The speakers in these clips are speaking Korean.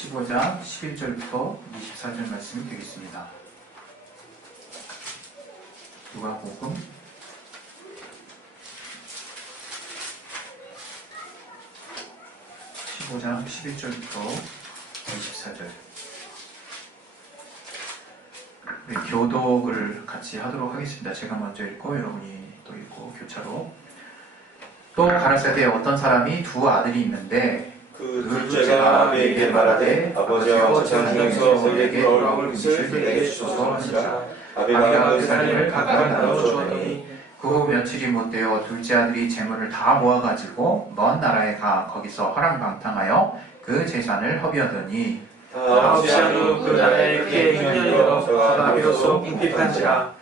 15장 11절부터 24절 말씀이 되겠습니다. 누가복음 15장 11절부터 24절. 우리 교독을 같이 하도록 하겠습니다. 제가 먼저 읽고 여러분이 또 읽고 교차로. 또 가라사대 어떤 사람이 두 아들이 있는데 그 둘째가 아비에게 말하되 아버지와 재산 중에서 우리에게 돌아올 것을 내게 주소서 하시라. 아비가 그 살림을 각각 나눠 주었더니 그 후 며칠이 못되어 둘째 아들이 재물을 다 모아가지고 먼 나라에 가 거기서 허랑방탕하여 그 재산을 허비하더니 아버지야도 그 나라에 그의 인연이 없어가 비로소 궁핍한지라.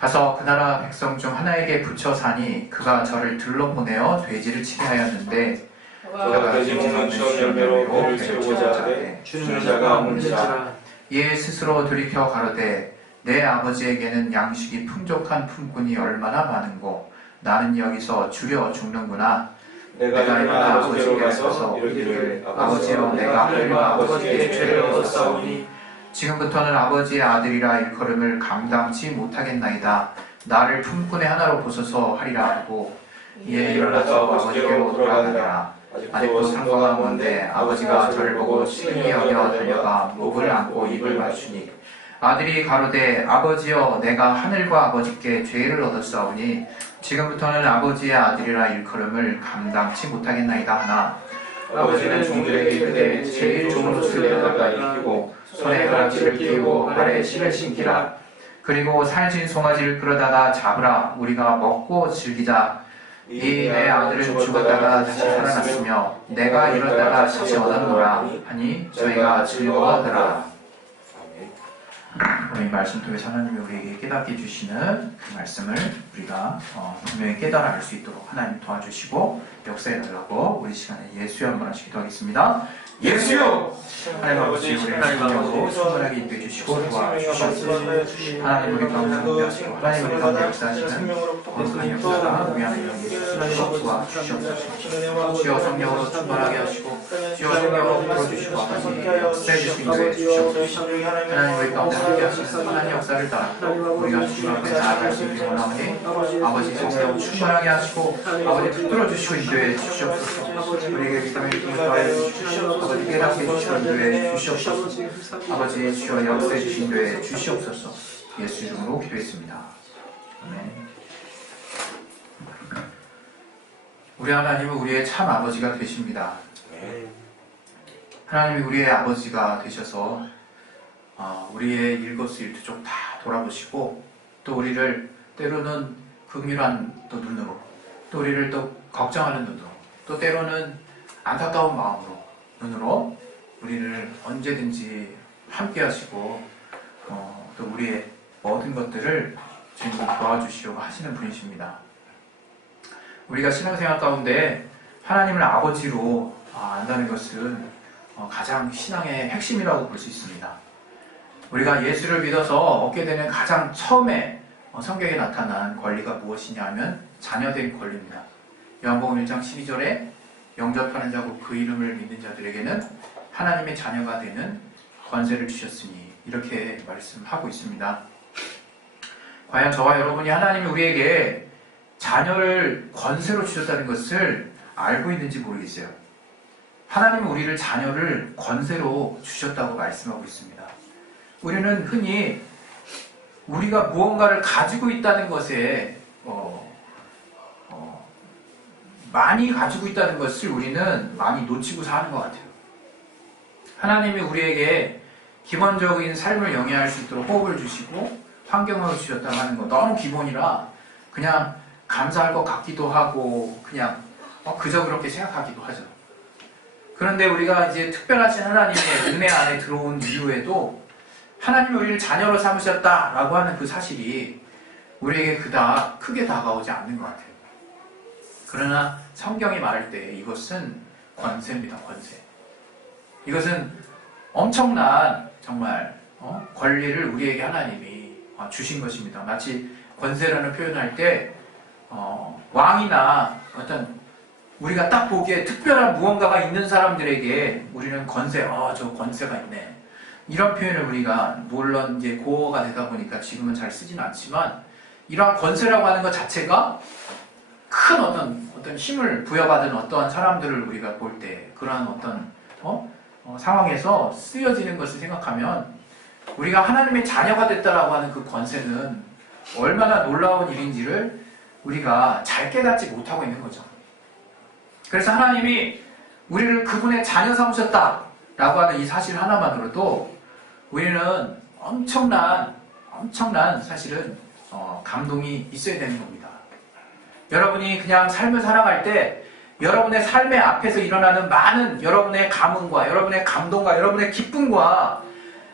가서 그 나라 백성 중 하나에게 붙여 사니 그가 저를 들러보내어 돼지를 치게 하였는데 그가 돼지 먹는 추억 열매로 배를 채우고자 하되 주는 자가 없는지라. 이에 스스로 돌이켜 가로되 내 아버지에게는 양식이 풍족한 품꾼이 얼마나 많은고 나는 여기서 주려 죽는구나. 내가 일어나 아버지께로 가서 이르기를 아버지여 내가 하늘과 아버지께 죄를 얻었사오니 지금부터는 아버지의 아들이라 일컬음을 감당치 못하겠나이다. 나를 품꾼의 하나로 보소서 하리라 하고 이에 일어나서 아버지께로 돌아가니라. 아직도 상거가 먼데 아버지가 저를 보고 친히 여겨 달려가 목을 안고 입을 맞추니 아들이 가로되 아버지여 내가 하늘과 아버지께 죄를 얻었사오니 지금부터는 아버지의 아들이라 일컬음을 감당치 못하겠나이다 하나 아버지는 종들에게 이르되 제일 좋은 옷을 내어다가 입히고 손에 가락지를 끼우고 발에 신을 신기라. 그리고 살진 송아지를 끌어다가 잡으라. 우리가 먹고 즐기자. 이 내 아들은 죽었다가 다시 살아났으며 내가 잃었다가 다시 얻었노라 하니 저희가 즐거워하더라. 오늘 이 말씀 통해서 하나님이 우리에게 깨닫게 해주시는 그 말씀을 우리가 분명히 깨달아 알 수 있도록 하나님 도와주시고 역사해달라고 우리 시간에 예수여 한번 하시기도 하겠습니다. 예수여! 하나님 아버지 우리를 성령으로 충분하게 인도해 주시고 도와주시옵소서. 하나님 우리 가운데 함께하시고 하나님 우리 가운데 역사하시는 거룩한 역사가 우리 안에 예수님으로 도와주시옵소서. 주여 성령으로 충만하게 하시고 주여 성령으로 풀어주시고 아버지 역사해 주시고 인도해 주시옵소서. 하나님 우리 가운데 함께하시는 하나님 역사를 따라 우리가 주님 앞에 나아갈 수 있게 원하오니 아버지 성령 충만하게 하시고 아버지 붙들어 주시고 인도해 주시옵소서. 우리에게 믿음의 힘을 더하여 주시옵소서. 아버지 깨닫게 해주시고 인도해 주시옵소서. 아버지 주여 역사해 주신 인도해 주시옵소서. 예수 이름으로 기도했습니다. 아멘. 우리 하나님은 우리의 참 아버지가 되십니다. 하나님이 우리의 아버지가 되셔서 우리의 일거수일투족 다 돌아보시고 또 우리를 때로는 긍휼한 또 눈으로 또 우리를 또 걱정하는 눈으로 또 때로는 안타까운 마음으로 눈으로 우리를 언제든지 함께 하시고 또 우리의 모든 것들을 주님이 도와주시려고 하시는 분이십니다. 우리가 신앙생활 가운데 하나님을 아버지로 안다는 것은 가장 신앙의 핵심이라고 볼 수 있습니다. 우리가 예수를 믿어서 얻게 되는 가장 처음에 성경에 나타난 권리가 무엇이냐 하면 자녀된 권리입니다. 요한복음 1장 12절에 영접하는 자고 그 이름을 믿는 자들에게는 하나님의 자녀가 되는 권세를 주셨으니 이렇게 말씀하고 있습니다. 과연 저와 여러분이 하나님이 우리에게 자녀를 권세로 주셨다는 것을 알고 있는지 모르겠어요. 하나님은 우리를 자녀를 권세로 주셨다고 말씀하고 있습니다. 우리는 흔히 우리가 무언가를 가지고 있다는 것에 많이 가지고 있다는 것을 우리는 많이 놓치고 사는 것 같아요. 하나님이 우리에게 기본적인 삶을 영위할 수 있도록 호흡을 주시고 환경을 주셨다고 하는 거 너무 기본이라 그냥 감사할 것 같기도 하고 그냥 그저 그렇게 생각하기도 하죠. 그런데 우리가 이제 특별하신 하나님의 은혜 안에 들어온 이후에도 하나님이 우리를 자녀로 삼으셨다라고 하는 그 사실이 우리에게 그닥 크게 다가오지 않는 것 같아요. 그러나 성경이 말할 때 이것은 권세입니다. 권세. 이것은 엄청난 정말 권리를 우리에게 하나님이 주신 것입니다. 마치 권세라는 표현할 때 왕이나 어떤 우리가 딱 보기에 특별한 무언가가 있는 사람들에게 우리는 권세, 저 권세가 있네. 이런 표현을 우리가 물론 이제 고어가 되다 보니까 지금은 잘 쓰지는 않지만 이러한 권세라고 하는 것 자체가 큰 어떤 힘을 부여받은 어떠한 사람들을 우리가 볼 때 그러한 어떤 상황에서 쓰여지는 것을 생각하면 우리가 하나님의 자녀가 됐다라고 하는 그 권세는 얼마나 놀라운 일인지를 우리가 잘 깨닫지 못하고 있는 거죠. 그래서 하나님이 우리를 그분의 자녀 삼으셨다라고 하는 이 사실 하나만으로도 우리는 엄청난 사실은 감동이 있어야 되는 겁니다. 여러분이 그냥 삶을 살아갈 때 여러분의 삶의 앞에서 일어나는 많은 여러분의 감흥과 여러분의 감동과 여러분의 기쁨과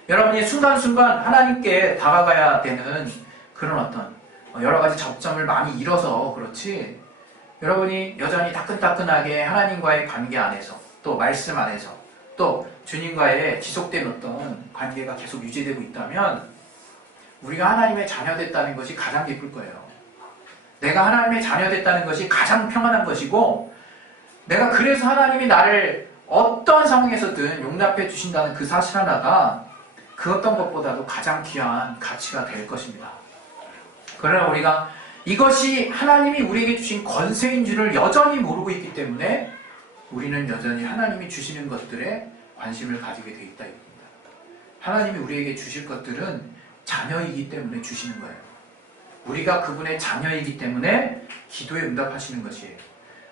여러분이 순간순간 하나님께 다가가야 되는 그런 어떤 여러 가지 접점을 많이 잃어서 그렇지, 여러분이 여전히 따끈따끈하게 하나님과의 관계 안에서 또 말씀 안에서 또 주님과의 지속된 어떤 관계가 계속 유지되고 있다면 우리가 하나님의 자녀 됐다는 것이 가장 기쁠 거예요. 내가 하나님의 자녀 됐다는 것이 가장 평안한 것이고, 내가 그래서 하나님이 나를 어떤 상황에서든 용납해 주신다는 그 사실 하나가 그 어떤 것보다도 가장 귀한 가치가 될 것입니다. 그러나 우리가 이것이 하나님이 우리에게 주신 권세인 줄을 여전히 모르고 있기 때문에 우리는 여전히 하나님이 주시는 것들에 관심을 가지게 되어 있다 이겁니다. 하나님이 우리에게 주실 것들은 자녀이기 때문에 주시는 거예요. 우리가 그분의 자녀이기 때문에 기도에 응답하시는 것이에요.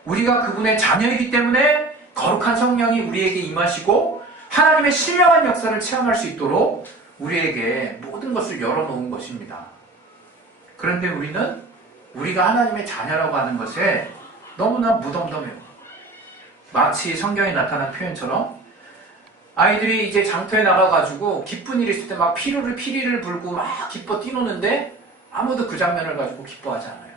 우리가 그분의 자녀이기 때문에 거룩한 성령이 우리에게 임하시고 하나님의 신령한 역사를 체험할 수 있도록 우리에게 모든 것을 열어놓은 것입니다. 그런데 우리는 우리가 하나님의 자녀라고 하는 것에 너무나 무덤덤해요. 마치 성경에 나타난 표현처럼 아이들이 이제 장터에 나가가지고 기쁜 일이 있을 때 막 피리를 불고 막 기뻐 뛰노는데 아무도 그 장면을 가지고 기뻐하지 않아요.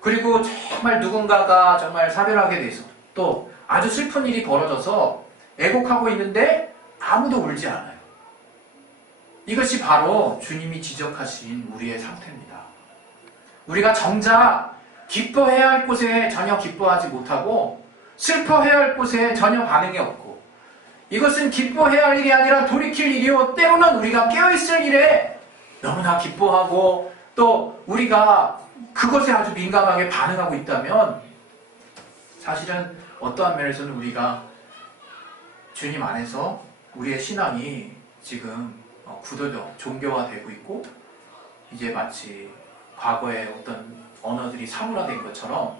그리고 정말 누군가가 정말 사별하게 돼서 또 아주 슬픈 일이 벌어져서 애곡하고 있는데 아무도 울지 않아요. 이것이 바로 주님이 지적하신 우리의 상태입니다. 우리가 정작 기뻐해야 할 곳에 전혀 기뻐하지 못하고 슬퍼해야 할 곳에 전혀 반응이 없고, 이것은 기뻐해야 할 일이 아니라 돌이킬 일이요, 때로는 우리가 깨어있을 일에 너무나 기뻐하고 또 우리가 그것에 아주 민감하게 반응하고 있다면 사실은 어떠한 면에서는 우리가 주님 안에서 우리의 신앙이 지금 굳어져 종교화되고 있고 이제 마치 과거의 어떤 언어들이 사물화된 것처럼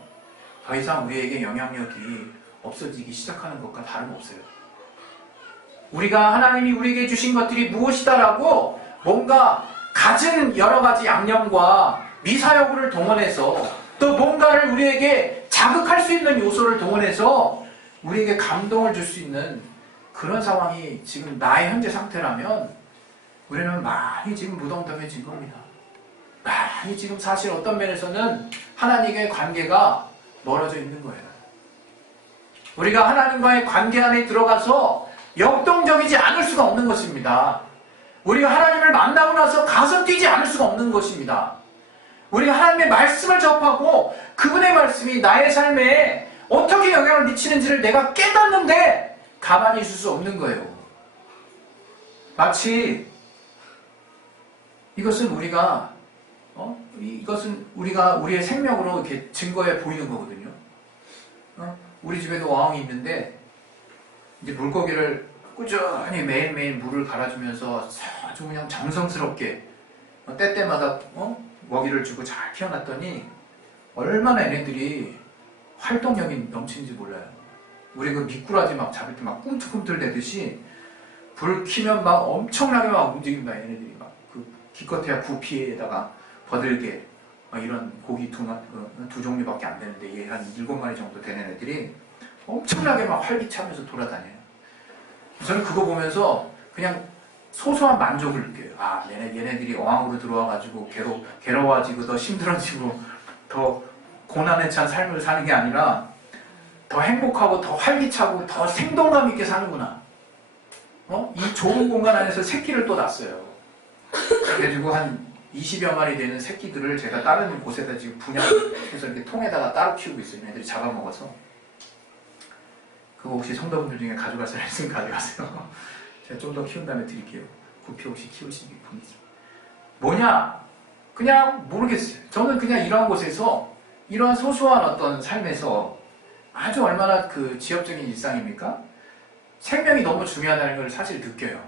더 이상 우리에게 영향력이 없어지기 시작하는 것과 다름없어요. 우리가 하나님이 우리에게 주신 것들이 무엇이다라고 뭔가 갖은 여러 가지 양념과 미사여구를 동원해서 또 뭔가를 우리에게 자극할 수 있는 요소를 동원해서 우리에게 감동을 줄 수 있는 그런 상황이 지금 나의 현재 상태라면 우리는 많이 지금 무덤덤해진 겁니다. 많이 지금 사실 어떤 면에서는 하나님과의 관계가 멀어져 있는 거예요. 우리가 하나님과의 관계 안에 들어가서 역동적이지 않을 수가 없는 것입니다. 우리가 하나님을 만나고 나서 가슴 뛰지 않을 수가 없는 것입니다. 우리가 하나님의 말씀을 접하고 그분의 말씀이 나의 삶에 어떻게 영향을 미치는지를 내가 깨닫는데 가만히 있을 수 없는 거예요. 마치 이것은 우리가 우리의 생명으로 이렇게 증거해 보이는 거거든요. 우리 집에도 어항이 있는데 이제 물고기를 꾸준히 매일매일 물을 갈아주면서 아주 그냥 정성스럽게 때때마다 먹이를 주고 잘 키워놨더니 얼마나 얘네들이 활동력이 넘치는지 몰라요. 우리 그 미꾸라지 막 잡을 때 막 꿈틀꿈틀 대듯이 불 키면 막 엄청나게 막 움직입니다. 얘네들이 막 그 기껏해야 구피에다가 버들게 이런 고기 두 종류밖에 안 되는데 얘 한 7마리 정도 되는 애들이 엄청나게 막 활기차면서 돌아다녀요. 저는 그거 보면서 그냥 소소한 만족을 느껴요. 아, 얘네들이 어항으로 들어와가지고 괴로워지고 더 힘들어지고 더 고난에 찬 삶을 사는 게 아니라 더 행복하고 더 활기차고 더 생동감 있게 사는구나. 이 좁은 공간 안에서 새끼를 또 낳았어요. 그래가지고 한 20여 마리 되는 새끼들을 제가 다른 곳에다 지금 분양해서 이렇게 통에다가 따로 키우고 있어요. 얘네들이 잡아먹어서. 그거 혹시 성도분들 중에 가져갈 사람 있으면 가져가세요. 제가 좀 더 키운 다음에 드릴게요. 구피 혹시 키우시는 분 있어요? 뭐냐? 그냥 모르겠어요. 저는 그냥 이러한 곳에서 이러한 소소한 어떤 삶에서 아주 얼마나 그 지엽적인 일상입니까? 생명이 너무 중요하다는 걸 사실 느껴요.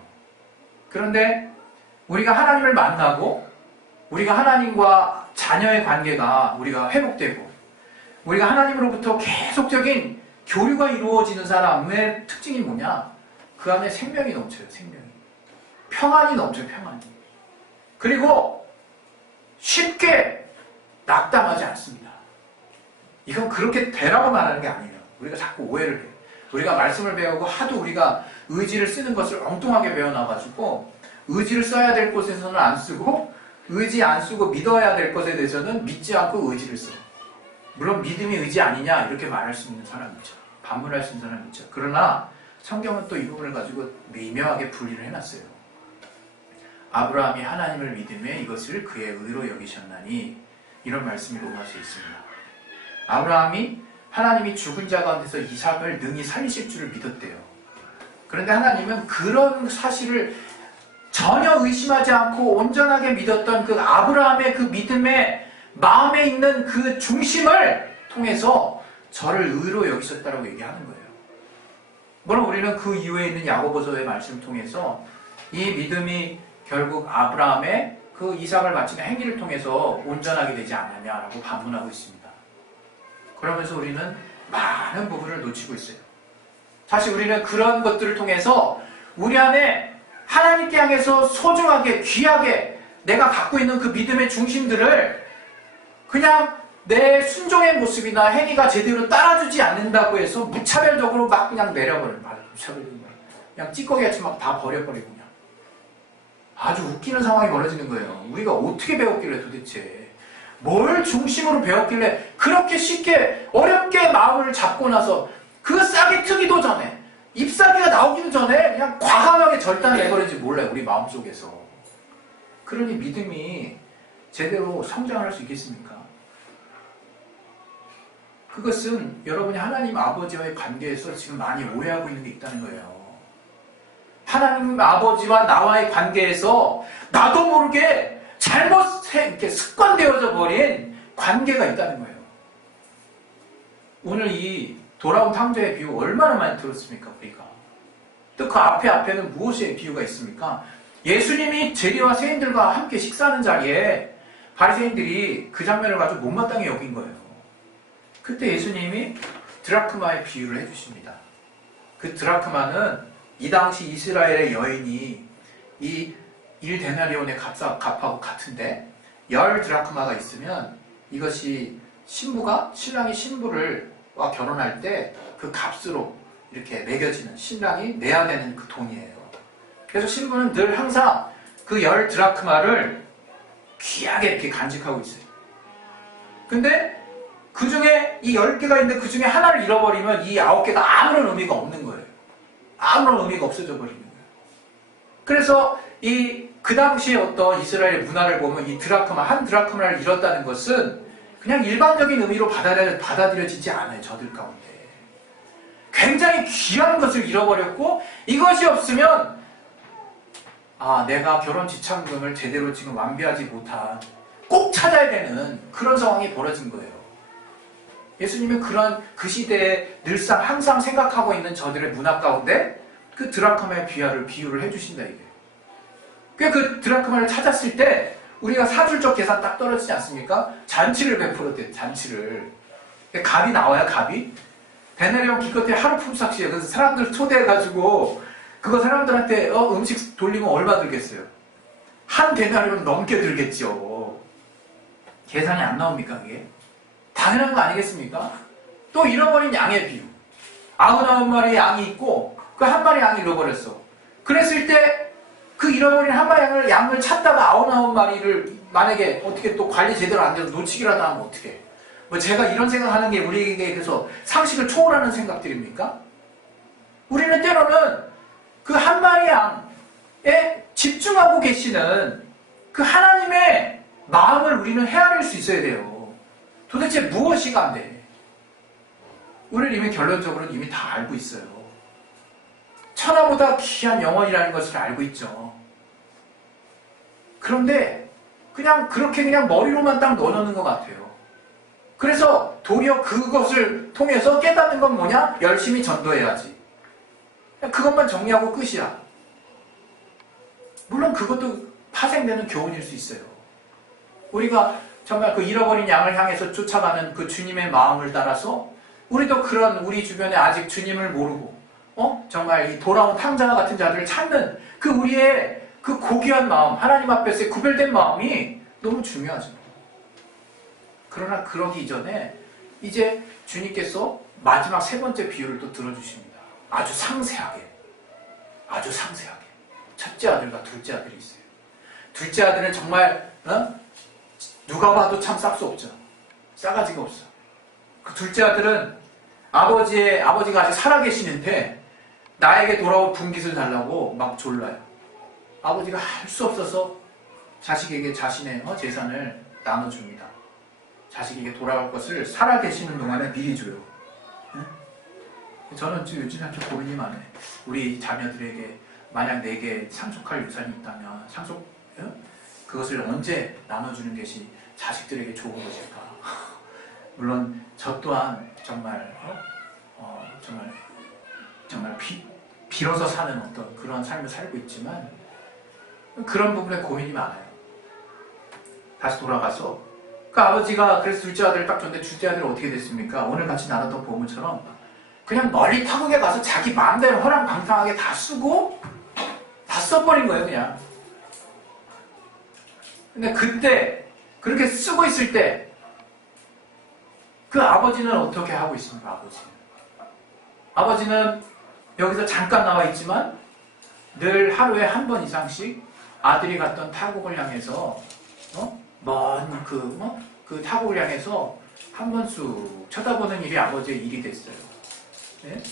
그런데 우리가 하나님을 만나고 우리가 하나님과 자녀의 관계가 우리가 회복되고 우리가 하나님으로부터 계속적인 교류가 이루어지는 사람의 특징이 뭐냐? 그 안에 생명이 넘쳐요. 생명이. 평안이 넘쳐요. 평안이. 그리고 쉽게 낙담하지 않습니다. 이건 그렇게 되라고 말하는 게 아니에요. 우리가 자꾸 오해를 해요. 우리가 말씀을 배우고 하도 우리가 의지를 쓰는 것을 엉뚱하게 배워놔가지고 의지를 써야 될 곳에서는 안 쓰고 의지 안 쓰고 믿어야 될 것에 대해서는 믿지 않고 의지를 써요. 물론 믿음이 의지 아니냐 이렇게 말할 수 있는 사람이 있죠. 반문할 수 있는 사람이 있죠. 그러나 성경은 또 이 부분을 가지고 미묘하게 분리를 해놨어요. 아브라함이 하나님을 믿음에 이것을 그의 의로 여기셨나니 이런 말씀이 로마서에 있습니다. 아브라함이 하나님이 죽은 자 가운데서 이삭을 능히 살리실 줄을 믿었대요. 그런데 하나님은 그런 사실을 전혀 의심하지 않고 온전하게 믿었던 그 아브라함의 그 믿음의 마음에 있는 그 중심을 통해서 저를 의로 여기셨다라고 얘기하는 거예요. 물론 우리는 그 이후에 있는 야고보서의 말씀을 통해서 이 믿음이 결국 아브라함의 그 이삭을 바치는 행위를 통해서 온전하게 되지 않느냐라고 반문하고 있습니다. 그러면서 우리는 많은 부분을 놓치고 있어요. 사실 우리는 그런 것들을 통해서 우리 안에 하나님께 향해서 소중하게 귀하게 내가 갖고 있는 그 믿음의 중심들을 그냥 내 순종의 모습이나 행위가 제대로 따라주지 않는다고 해서 무차별적으로 막 그냥 내려버려요. 무차별적으로 그냥 찌꺼기같이 막 다 버려버리고 그냥 아주 웃기는 상황이 벌어지는 거예요. 우리가 어떻게 배웠길래 도대체 뭘 중심으로 배웠길래 그렇게 쉽게 어렵게 마음을 잡고 나서 그 싹이 트기도 전에 잎사귀가 나오기도 전에 그냥 과감하게 절단을 내버리지 몰라요. 우리 마음속에서. 그러니 믿음이 제대로 성장할 수 있겠습니까? 그것은 여러분이 하나님 아버지와의 관계에서 지금 많이 오해하고 있는 게 있다는 거예요. 하나님 아버지와 나와의 관계에서 나도 모르게 잘못 이렇게 습관되어져 버린 관계가 있다는 거예요. 오늘 이 돌아온 탕자의 비유 얼마나 많이 들었습니까, 우리가? 또 그 앞에는 무엇의 비유가 있습니까? 예수님이 재리와 세인들과 함께 식사하는 자리에 바리새인들이 그 장면을 가지고 못마땅히 여긴 거예요. 그때 예수님이 드라크마의 비유를 해주십니다. 그 드라크마는 이 당시 이스라엘의 여인이 이 1데나리온의 값하고 같은데 10드라크마가 있으면 이것이 신랑이 신부와 결혼할 때 그 값으로 이렇게 매겨지는 신랑이 내야 되는 그 돈이에요. 그래서 신부는 늘 항상 그 10드라크마를 귀하게 이렇게 간직하고 있어요. 근데 그 중에 이 10개가 있는데 그 중에 하나를 잃어버리면 이 9개가 아무런 의미가 없는 거예요. 아무런 의미가 없어져 버리는 거예요. 그래서 그 당시에 어떤 이스라엘의 문화를 보면 이 한 드라크마를 잃었다는 것은 그냥 일반적인 의미로 받아들여지지 않아요. 저들 가운데. 굉장히 귀한 것을 잃어버렸고 이것이 없으면 내가 결혼 지참금을 제대로 지금 완비하지 못한 꼭 찾아야 되는 그런 상황이 벌어진 거예요. 예수님은 그 시대에 늘상 항상 생각하고 있는 저들의 문화 가운데 그 드라크마의 비유를 해주신다 이거예요. 그 드라크마를 찾았을 때 우리가 사줄적 계산 딱 떨어지지 않습니까? 잔치를 베풀었대요. 잔치를. 갑이 나와요. 갑이. 데나리온 기껏해 하루 품삯이에요. 그래서 사람들 초대해가지고 그거 사람들한테 음식 돌리면 얼마 들겠어요? 한 데나리온 넘게 들겠죠. 계산이 안 나옵니까 그게? 당연한 거 아니겠습니까? 또 잃어버린 양의 비유. 99마리 양이 있고 그 한 마리 양이 잃어버렸어. 그랬을 때 그 잃어버린 한 마리 양을 찾다가 99마리를 만약에 어떻게 또 관리 제대로 안 돼서 놓치기라도 하면 어떻게? 제가 이런 생각하는 게 우리에게 그래서 상식을 초월하는 생각들입니까? 우리는 때로는 그 한 마리 양에 집중하고 계시는 그 하나님의 마음을 우리는 헤아릴 수 있어야 돼요. 도대체 무엇이 안 돼? 우리는 이미 결론적으로 이미 다 알고 있어요. 천하보다 귀한 영혼이라는 것을 알고 있죠. 그런데 그냥 그렇게 그냥 머리로만 딱 넣어놓는 것 같아요. 그래서 도리어 그것을 통해서 깨닫는 건 뭐냐? 열심히 전도해야지. 그것만 정리하고 끝이야. 물론 그것도 파생되는 교훈일 수 있어요. 우리가 정말 그 잃어버린 양을 향해서 쫓아가는 그 주님의 마음을 따라서 우리도 그런 우리 주변에 아직 주님을 모르고 정말 이 돌아온 탕자와 같은 자들을 찾는 그 우리의 그 고귀한 마음, 하나님 앞에서의 구별된 마음이 너무 중요하죠. 그러나 그러기 이전에 이제 주님께서 마지막 세 번째 비유를 또 들어주십니다. 아주 상세하게. 첫째 아들과 둘째 아들이 있어요. 둘째 아들은 정말 누가 봐도 참 싹 수 없죠. 싸가지가 없어. 그 둘째 아들은 아버지가 아직 살아계시는데 나에게 돌아온 분깃을 달라고 막 졸라요. 아버지가 할 수 없어서 자식에게 자신의 재산을 나눠줍니다. 자식에게 돌아갈 것을 살아계시는 동안에 미리 줘요. 저는 요즘에 좀 고민이 많아요. 우리 자녀들에게 만약 내게 상속할 유산이 있다면 그것을 언제 나눠주는 것이 자식들에게 좋은 것일까? 물론 저 또한 정말 빌어서 사는 어떤 그런 삶을 살고 있지만 그런 부분에 고민이 많아요. 다시 돌아가서 그 아버지가 그래서 둘째 아들을 딱 줬는데 둘째 아들은 어떻게 됐습니까? 오늘 같이 나눴던 보물처럼 그냥 멀리 타국에 가서 자기 마음대로 허랑방탕하게 다 쓰고 다 써버린 거예요, 그냥. 근데 그때 그렇게 쓰고 있을 때 그 아버지는 어떻게 하고 있습니까? 아버지는 여기서 잠깐 나와 있지만 늘 하루에 한 번 이상씩 아들이 갔던 타국을 향해서 먼 그 타국을 향해서 한 번 쑥 쳐다보는 일이 아버지의 일이 됐어요. 네?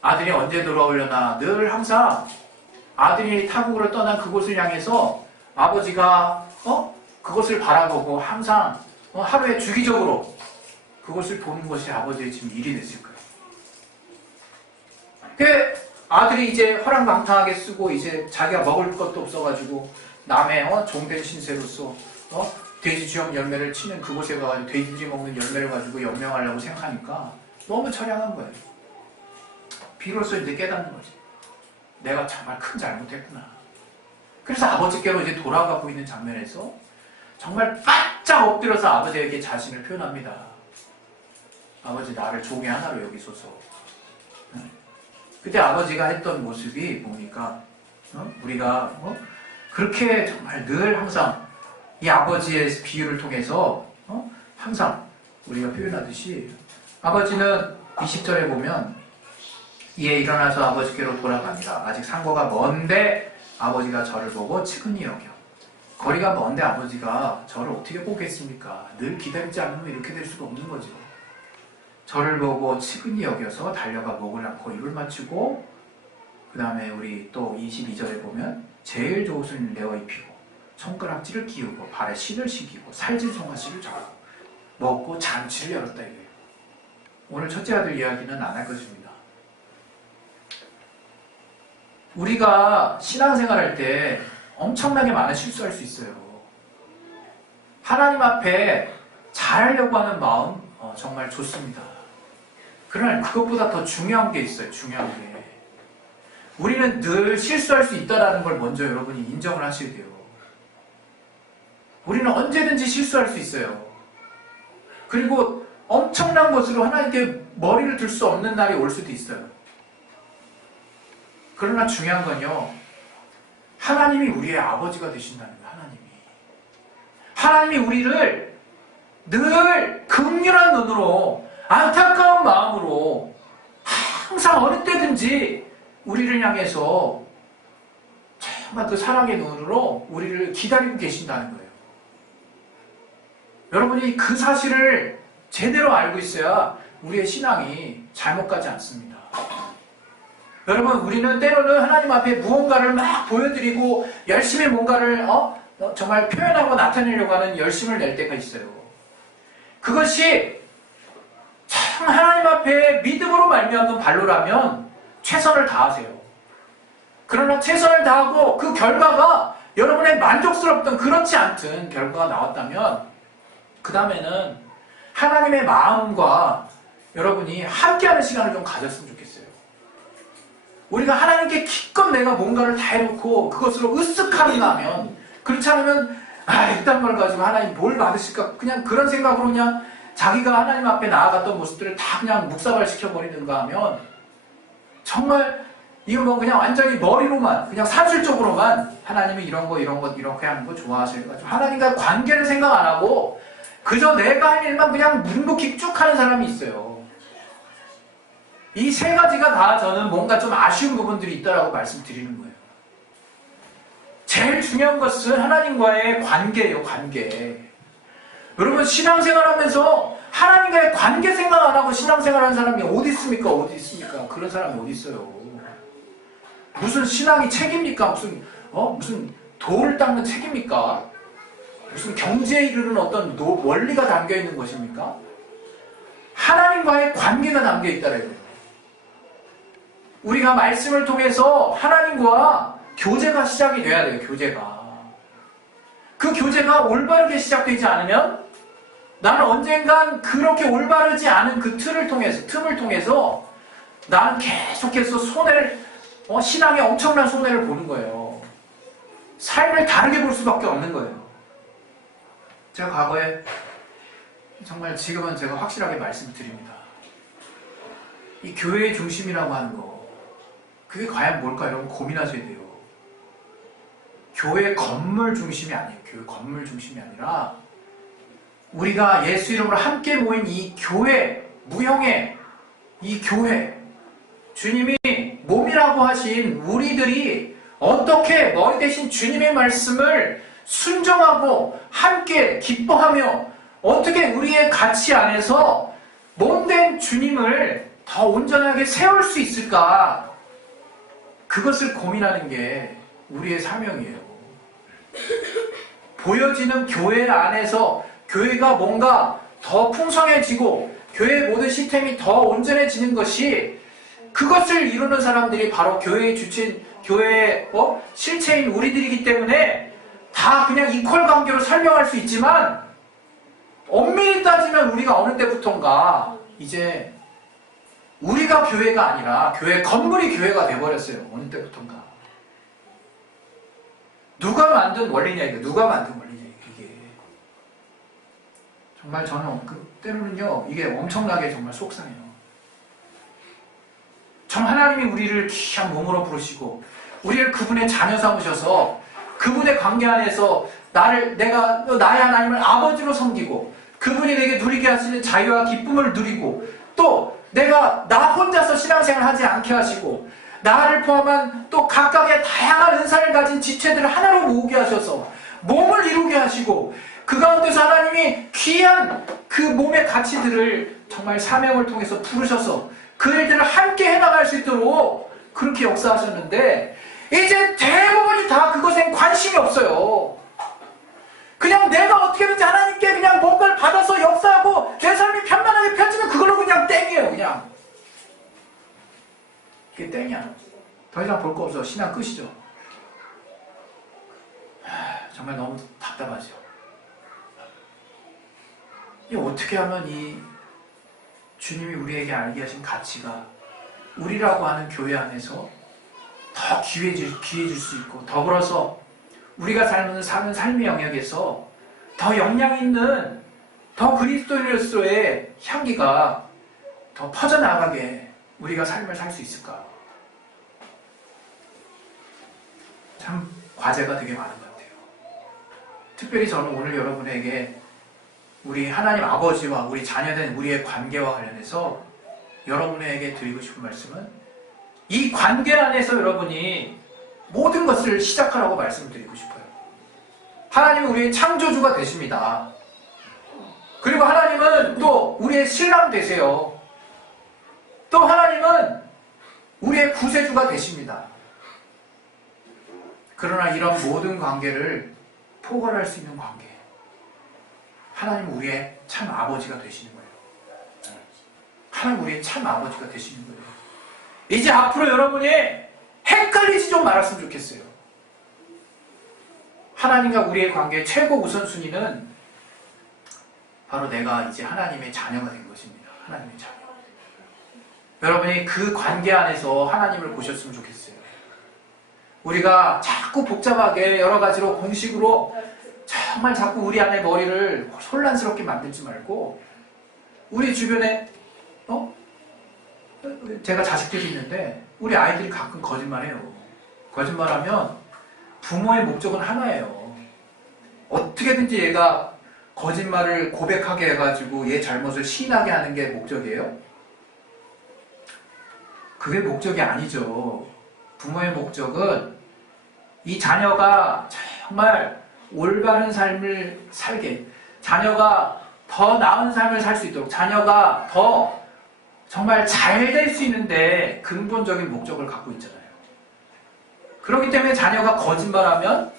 아들이 언제 돌아오려나 늘 항상 아들이 타국으로 떠난 그곳을 향해서 아버지가 그것을 바라보고 항상 하루에 주기적으로 그것을 보는 것이 아버지의 지금 일이 됐을 거예요. 그 아들이 이제 허랑방탕하게 쓰고 이제 자기가 먹을 것도 없어가지고 남의 종된 신세로서 돼지 주염 열매를 치는 그곳에 가가지고 돼지들이 먹는 열매를 가지고 연명하려고 생각하니까 너무 처량한 거예요. 비로소 이제 깨닫는 거지. 내가 정말 큰 잘못했구나. 그래서 아버지께로 이제 돌아가고 있는 장면에서 정말 바짝 엎드려서 아버지에게 자신을 표현합니다. 아버지, 나를 종이 하나로 여기소서. 그때 아버지가 했던 모습이 뭡니까? 우리가 그렇게 정말 늘 항상 이 아버지의 비유를 통해서 항상 우리가 표현하듯이 아버지는 20절에 보면 이에 일어나서 아버지께로 돌아갑니다. 아직 상고가 먼데 아버지가 저를 보고 측은히 여겨. 거리가 먼데 아버지가 저를 어떻게 보겠습니까? 늘 기다리지 않으면 이렇게 될 수가 없는 거죠. 저를 보고 측은히 여겨서 달려가 목을 안고 입을 맞추고 그 다음에 우리 또 22절에 보면 제일 좋은 옷을 내어 입히고 손가락질을 끼우고 발에 실을 신기고 살진 송아씨를 잡고 먹고 잔치를 열었다 이거예요. 오늘 첫째 아들 이야기는 안 할 것입니다. 우리가 신앙생활 할 때 엄청나게 많은 실수할 수 있어요. 하나님 앞에 잘하려고 하는 마음 정말 좋습니다. 그러나 그것보다 더 중요한 게 있어요. 중요한 게. 우리는 늘 실수할 수 있다는 걸 먼저 여러분이 인정을 하셔야 돼요. 우리는 언제든지 실수할 수 있어요. 그리고 엄청난 것으로 하나님께 머리를 들 수 없는 날이 올 수도 있어요. 그러나 중요한 건요. 하나님이 우리의 아버지가 되신다는 거예요. 하나님이 우리를 늘 긍휼한 눈으로 안타까운 마음으로 항상 어느 때든지 우리를 향해서 정말 그 사랑의 눈으로 우리를 기다리고 계신다는 거예요. 여러분이 그 사실을 제대로 알고 있어야 우리의 신앙이 잘못 가지 않습니다. 여러분, 우리는 때로는 하나님 앞에 무언가를 막 보여드리고 열심히 뭔가를 정말 표현하고 나타내려고 하는 열심을 낼 때가 있어요. 그것이 정말 하나님 앞에 믿음으로 말미암은 발로라면 최선을 다하세요. 그러나 최선을 다하고 그 결과가 여러분의 만족스럽던 그렇지 않던 결과가 나왔다면 그 다음에는 하나님의 마음과 여러분이 함께하는 시간을 좀 가졌으면 좋겠어요. 우리가 하나님께 기껏 내가 뭔가를 다 해놓고 그것으로 으쓱하는가 면 그렇지 않으면 이딴 걸 가지고 하나님 뭘 받으실까 그냥 그런 생각으로 그냥 자기가 하나님 앞에 나아갔던 모습들을 다 그냥 묵사발 시켜버리는가 하면 정말 이거 뭐 그냥 완전히 머리로만 그냥 사실적으로만 하나님이 이런 거 이렇게 하는 거 좋아하실 거죠. 하나님과 관계를 생각 안 하고 그저 내가 할 일만 그냥 묵묵히 쭉 하는 사람이 있어요. 이 세 가지가 다 저는 뭔가 좀 아쉬운 부분들이 있다라고 말씀드리는 거예요. 제일 중요한 것은 하나님과의 관계예요. 관계. 여러분 신앙생활하면서 하나님과의 관계 생각 안 하고 신앙생활하는 사람이 어디 있습니까? 어디 있습니까? 그런 사람이 어디 있어요? 무슨 신앙이 책입니까? 무슨 돌을 닦는 책입니까? 무슨 경제에 이르는 어떤 원리가 담겨 있는 것입니까? 하나님과의 관계가 담겨 있다는 거예요. 우리가 말씀을 통해서 하나님과 교제가 시작이 돼야 돼요. 교제가. 그 교제가 올바르게 시작되지 않으면 나는 언젠간 그렇게 올바르지 않은 그 틈을 통해서 나는 계속해서 신앙에 엄청난 손해를 보는 거예요. 삶을 다르게 볼 수밖에 없는 거예요. 제가 과거에 정말 지금은 제가 확실하게 말씀드립니다. 이 교회의 중심이라고 하는 거 그게 과연 뭘까 여러분 고민하셔야 돼요. 교회 건물 중심이 아니에요. 교회 건물 중심이 아니라 우리가 예수 이름으로 함께 모인 이 교회, 무형의 이 교회 주님이 몸이라고 하신 우리들이 어떻게 너희 대신 주님의 말씀을 순종하고 함께 기뻐하며 어떻게 우리의 가치 안에서 몸된 주님을 더 온전하게 세울 수 있을까? 그것을 고민하는 게 우리의 사명이에요. 보여지는 교회 안에서 교회가 뭔가 더 풍성해지고 교회의 모든 시스템이 더 온전해지는 것이 그것을 이루는 사람들이 바로 교회의 주체인 교회의 실체인 우리들이기 때문에 다 그냥 이퀄 관계로 설명할 수 있지만 엄밀히 따지면 우리가 어느 때부턴가 이제 우리가 교회가 아니라 교회 건물이 교회가 돼버렸어요. 어느 때부턴가. 누가 만든 원리냐 이게. 누가 만든 원리냐 이게. 정말 저는 때로는요 이게 엄청나게 정말 속상해요. 정 하나님이 우리를 귀한 몸으로 부르시고 우리를 그분의 자녀 삼으셔서 그분의 관계 안에서 나의 하나님을 아버지로 섬기고 그분이 내게 누리게 하시는 자유와 기쁨을 누리고 또 내가 나 혼자서 신앙생활 하지 않게 하시고 나를 포함한 또 각각의 다양한 은사를 가진 지체들을 하나로 모으게 하셔서 몸을 이루게 하시고 그 가운데서 하나님이 귀한 그 몸의 가치들을 정말 사명을 통해서 부르셔서 그 일들을 함께 해나갈 수 있도록 그렇게 역사하셨는데 이제 대부분이 다 그것엔 관심이 없어요. 그냥 내가 어떻게든지 하나님께 그냥 뭔가를 받아서 역사하고 내 삶이 편안하게 펼치면 그걸로 그냥 땡이에요. 그냥 이게 땡이야. 더 이상 볼 거 없어. 신앙 끝이죠. 정말 너무 답답하죠. 이 어떻게 하면 이 주님이 우리에게 알게 하신 가치가 우리라고 하는 교회 안에서 더 귀해질 수 있고 더불어서 우리가 사는 삶의 영역에서 더 영향 있는 더 그리스도인으로서의 향기가 더 퍼져나가게 우리가 삶을 살 수 있을까? 참 과제가 되게 많은 것 같아요. 특별히 저는 오늘 여러분에게 우리 하나님 아버지와 우리 자녀된 우리의 관계와 관련해서 여러분에게 드리고 싶은 말씀은 이 관계 안에서 여러분이 모든 것을 시작하라고 말씀드리고 싶어요. 하나님은 우리의 창조주가 되십니다. 그리고 하나님은 또 우리의 신랑 되세요. 또 하나님은 우리의 구세주가 되십니다. 그러나 이런 모든 관계를 포괄할 수 있는 관계, 하나님은 우리의 참 아버지가 되시는 거예요. 하나님 우리의 참 아버지가 되시는 거예요. 이제 앞으로 여러분이 헷갈리지 좀 말았으면 좋겠어요. 하나님과 우리의 관계의 최고 우선순위는 바로 내가 이제 하나님의 자녀가 된 것입니다. 하나님의 자녀. 여러분이 그 관계 안에서 하나님을 보셨으면 좋겠어요. 우리가 자꾸 복잡하게 여러 가지로 공식으로 정말 자꾸 우리 안에 머리를 혼란스럽게 만들지 말고 우리 주변에 제가 자식들이 있는데 우리 아이들이 가끔 거짓말해요. 거짓말하면 부모의 목적은 하나예요. 어떻게든지 얘가 거짓말을 고백하게 해가지고 얘 잘못을 시인하게 하는 게 목적이에요? 그게 목적이 아니죠. 부모의 목적은 이 자녀가 정말 올바른 삶을 살게, 자녀가 더 나은 삶을 살 수 있도록, 자녀가 더 정말 잘 될 수 있는데 근본적인 목적을 갖고 있잖아요. 그렇기 때문에 자녀가 거짓말하면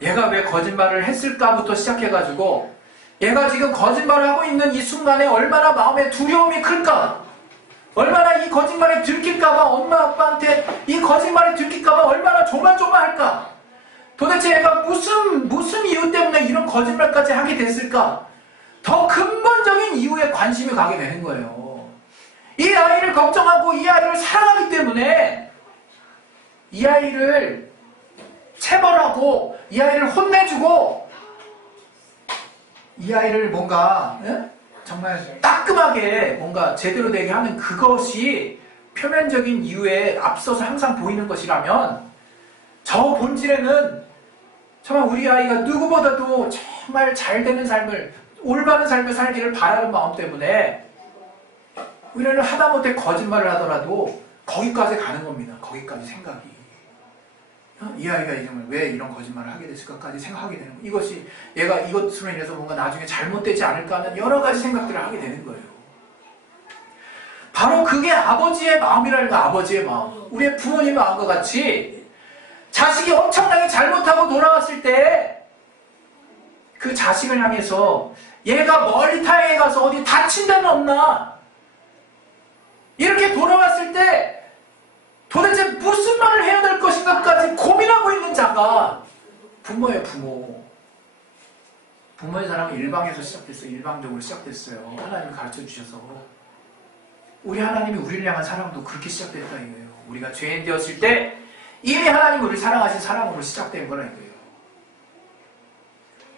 얘가 왜 거짓말을 했을까부터 시작해가지고 얘가 지금 거짓말을 하고 있는 이 순간에 얼마나 마음에 두려움이 클까, 얼마나 이 거짓말에 들킬까봐, 엄마 아빠한테 이 거짓말에 들킬까봐 얼마나 조마조마할까, 도대체 얘가 무슨 이유 때문에 이런 거짓말까지 하게 됐을까, 더 근본적인 이유에 관심이 가게 되는 거예요. 이 아이를 걱정하고 이 아이를 사랑하기 때문에 이 아이를 체벌하고 이 아이를 혼내주고 이 아이를 뭔가 정말 따끔하게 뭔가 제대로 되게 하는 그것이 표면적인 이유에 앞서서 항상 보이는 것이라면 저 본질에는 정말 우리 아이가 누구보다도 정말 잘 되는 삶을, 올바른 삶을 살기를 바라는 마음 때문에 우리는 하다못해 거짓말을 하더라도 거기까지 가는 겁니다. 거기까지 생각이. 이 아이가 정말 왜 이런 거짓말을 하게 됐을까까지 생각하게 되는 거예요. 이것이 얘가 이것으로 인해서 뭔가 나중에 잘못되지 않을까 하는 여러 가지 생각들을 하게 되는 거예요. 바로 그게 아버지의 마음이라는 거예요. 아버지의 마음. 우리의 부모님의 마음과 같이 자식이 엄청나게 잘못하고 돌아왔을 때 그 자식을 향해서 얘가 멀리 타향에 가서 어디 다친 데는 없나, 이렇게 돌아왔을 때 도대체 무슨 말을 해야 될 것인가까지 고민하고 있는 자가 부모예요. 부모의 사랑은 일방에서 시작됐어요. 일방적으로 시작됐어요. 하나님이 가르쳐 주셔서. 우리 하나님이 우리를 향한 사랑도 그렇게 시작됐다 이거예요. 우리가 죄인 되었을 때 이미 하나님이 우리를 사랑하신 사랑으로 시작된 거라 이거예요.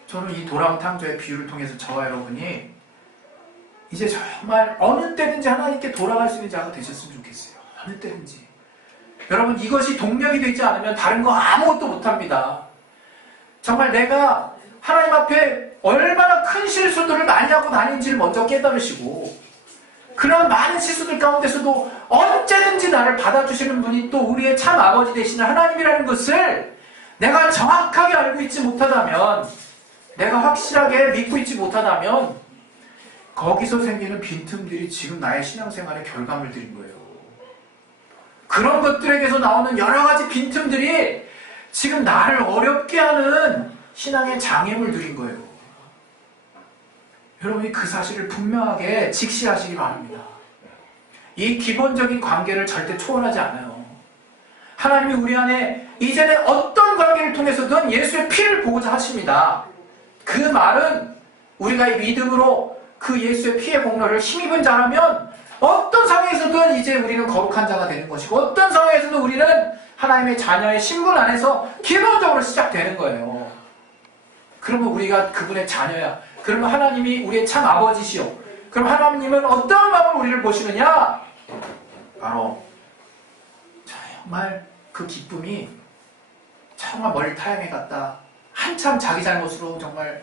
저는 이 돌아온 탕자의 비유를 통해서 저와 여러분이 이제 정말 어느 때든지 하나님께 돌아갈 수 있는 자가 되셨으면 좋겠어요. 어느 때든지. 여러분, 이것이 동력이 되지 않으면 다른 거 아무것도 못합니다. 정말 내가 하나님 앞에 얼마나 큰 실수들을 많이 하고 다닌지를 먼저 깨달으시고, 그런 많은 실수들 가운데서도 언제든지 나를 받아주시는 분이 또 우리의 참 아버지 되시는 하나님이라는 것을 내가 정확하게 알고 있지 못하다면, 내가 확실하게 믿고 있지 못하다면 거기서 생기는 빈틈들이 지금 나의 신앙생활의 결과물 들인 거예요. 그런 것들에게서 나오는 여러 가지 빈틈들이 지금 나를 어렵게 하는 신앙의 장애물들인 거예요. 여러분이 그 사실을 분명하게 직시하시기 바랍니다. 이 기본적인 관계를 절대 초월하지 않아요. 하나님이 우리 안에 이제는 어떤 관계를 통해서든 예수의 피를 보고자 하십니다. 그 말은 우리가 이 믿음으로 그 예수의 피의 공로를 힘입은 자라면 어떤 상황에서든 이제 우리는 거룩한 자가 되는 것이고, 어떤 상황에서든 우리는 하나님의 자녀의 신분 안에서 기본적으로 시작되는 거예요. 그러면 우리가 그분의 자녀야. 그러면 하나님이 우리의 참 아버지시오. 그럼 하나님은 어떤 마음으로 우리를 보시느냐? 바로 정말 그 기쁨이 정말 멀리 타향에 갔다, 한참 자기 잘못으로 정말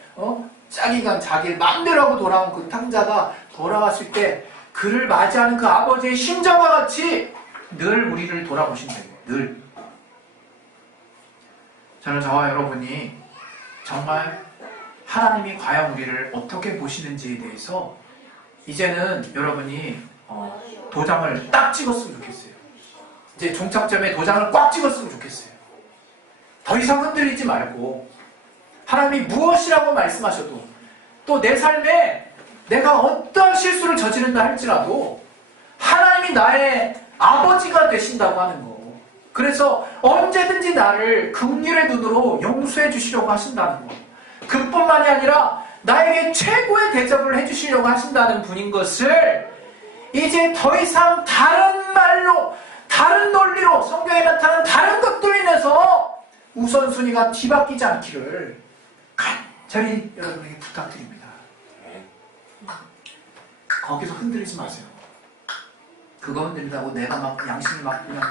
자기가 자기 마음대로 하고 돌아온 그 탕자가 돌아왔을 때 그를 맞이하는 그 아버지의 심정과 같이 늘 우리를 돌아보신다고요. 늘. 저는 저와 여러분이 정말 하나님이 과연 우리를 어떻게 보시는지에 대해서 이제는 여러분이 도장을 딱 찍었으면 좋겠어요. 이제 종착점에 도장을 꽉 찍었으면 좋겠어요. 더 이상 흔들리지 말고 하나님이 무엇이라고 말씀하셔도 또 내 삶에 내가 어떤 실수를 저지른다 할지라도 하나님이 나의 아버지가 되신다고 하는 거. 그래서 언제든지 나를 긍휼의 눈으로 용서해 주시려고 하신다는 거. 그뿐만이 아니라 나에게 최고의 대접을 해주시려고 하신다는 분인 것을 이제 더 이상 다른 말로, 다른 논리로, 성경에 나타난 다른 것들로 인해서 우선순위가 뒤바뀌지 않기를 간절히 여러분에게 부탁드립니다. 거기서 흔들리지 마세요. 그거 흔들린다고 내가 막 양심이 막 그냥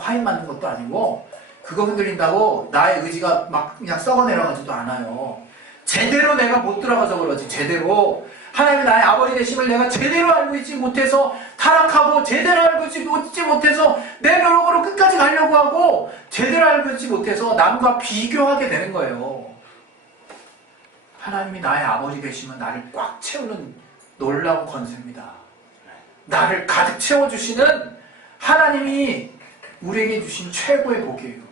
화인 맞는 것도 아니고, 그거 흔들린다고 나의 의지가 막 그냥 썩어내려가지도 않아요. 제대로 내가 못 들어가서 그러지. 제대로 하나님이 나의 아버지 되심을 내가 제대로 알고 있지 못해서 타락하고, 제대로 알고 있지 못해서 내 노력으로 끝까지 가려고 하고, 제대로 알고 있지 못해서 남과 비교하게 되는 거예요. 하나님이 나의 아버지 되심은 나를 꽉 채우는 놀라운 권세입니다. 나를 가득 채워주시는 하나님이 우리에게 주신 최고의 복이에요.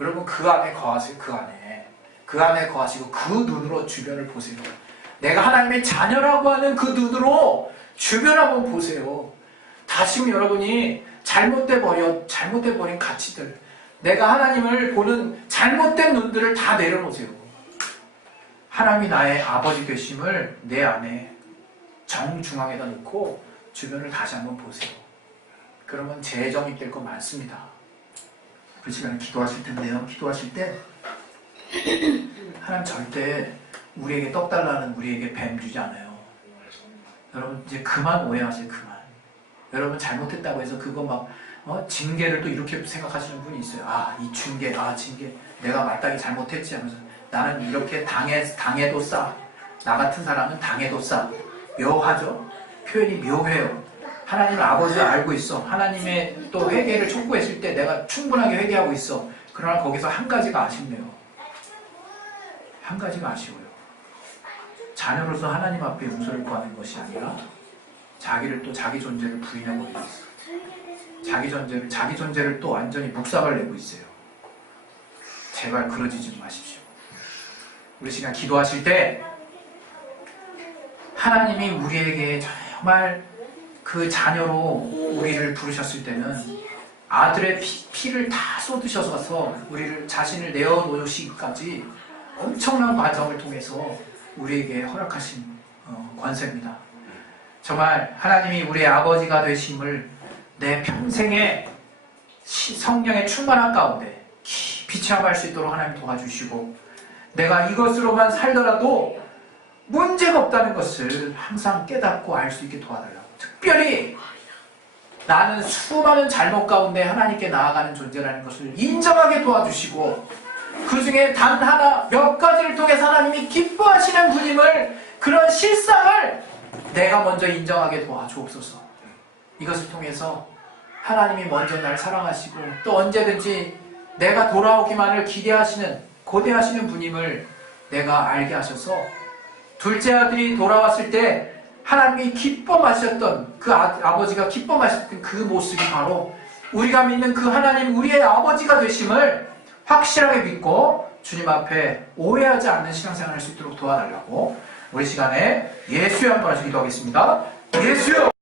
여러분, 그 안에 거하세요. 그 안에 거하시고 그 눈으로 주변을 보세요. 내가 하나님의 자녀라고 하는 그 눈으로 주변 한번 보세요. 다시금 여러분이 잘못돼 버린 가치들, 내가 하나님을 보는 잘못된 눈들을 다 내려놓으세요. 하나님이 나의 아버지 되심을 내 안에 정중앙에다 놓고 주변을 다시 한번 보세요. 그러면 재정립될 거 많습니다. 그 시간에 기도하실 텐데요. 기도하실 때 하나님 절대 우리에게 떡 달라는 우리에게 뱀 주지 않아요. 여러분 이제 그만 오해하세요. 그만. 여러분 잘못했다고 해서 그거 막 징계를 또 이렇게 생각하시는 분이 있어요. 이 징계, 징계. 내가 마땅히 잘못했지 하면서 나는 이렇게 당해도 싸. 나 같은 사람은 당해도 싸. 묘하죠? 표현이 묘해요. 하나님을 아버지 알고 있어. 하나님의 또 회개를 촉구했을 때 내가 충분하게 회개하고 있어. 그러나 거기서 한 가지가 아쉽네요. 한 가지가 아쉬워요. 자녀로서 하나님 앞에 용서를 구하는 것이 아니라 자기를 또 자기 존재를 부인하고 있어요. 자기 존재를 또 완전히 묵삭을 내고 있어요. 제발 그러지 좀 마십시오. 우리 시간 기도하실 때 하나님이 우리에게 정말 그 자녀로 우리를 부르셨을 때는 아들의 피를 다 쏟으셔서 우리를 자신을 내어놓으시기까지 엄청난 과정을 통해서 우리에게 허락하신 권세입니다. 정말 하나님이 우리의 아버지가 되심을 내 평생에 성령의 충만한 가운데 깊이 체험할 수 있도록 하나님 도와주시고, 내가 이것으로만 살더라도 문제가 없다는 것을 항상 깨닫고 알 수 있게 도와달라고. 특별히 나는 수많은 잘못 가운데 하나님께 나아가는 존재라는 것을 인정하게 도와주시고, 그 중에 단 하나 몇 가지를 통해서 하나님이 기뻐하시는 분임을, 그런 실상을 내가 먼저 인정하게 도와주옵소서. 이것을 통해서 하나님이 먼저 날 사랑하시고 또 언제든지 내가 돌아오기만을 기대하시는, 고대하시는 분임을 내가 알게 하셔서 둘째 아들이 돌아왔을 때 하나님이 기뻐하셨던 그 아버지가 기뻐하셨던 그 모습이 바로 우리가 믿는 그 하나님, 우리의 아버지가 되심을 확실하게 믿고 주님 앞에 오해하지 않는 신앙생활을 할 수 있도록 도와달라고 우리 시간에 예수여 한번 하시기도 하겠습니다. 예수여!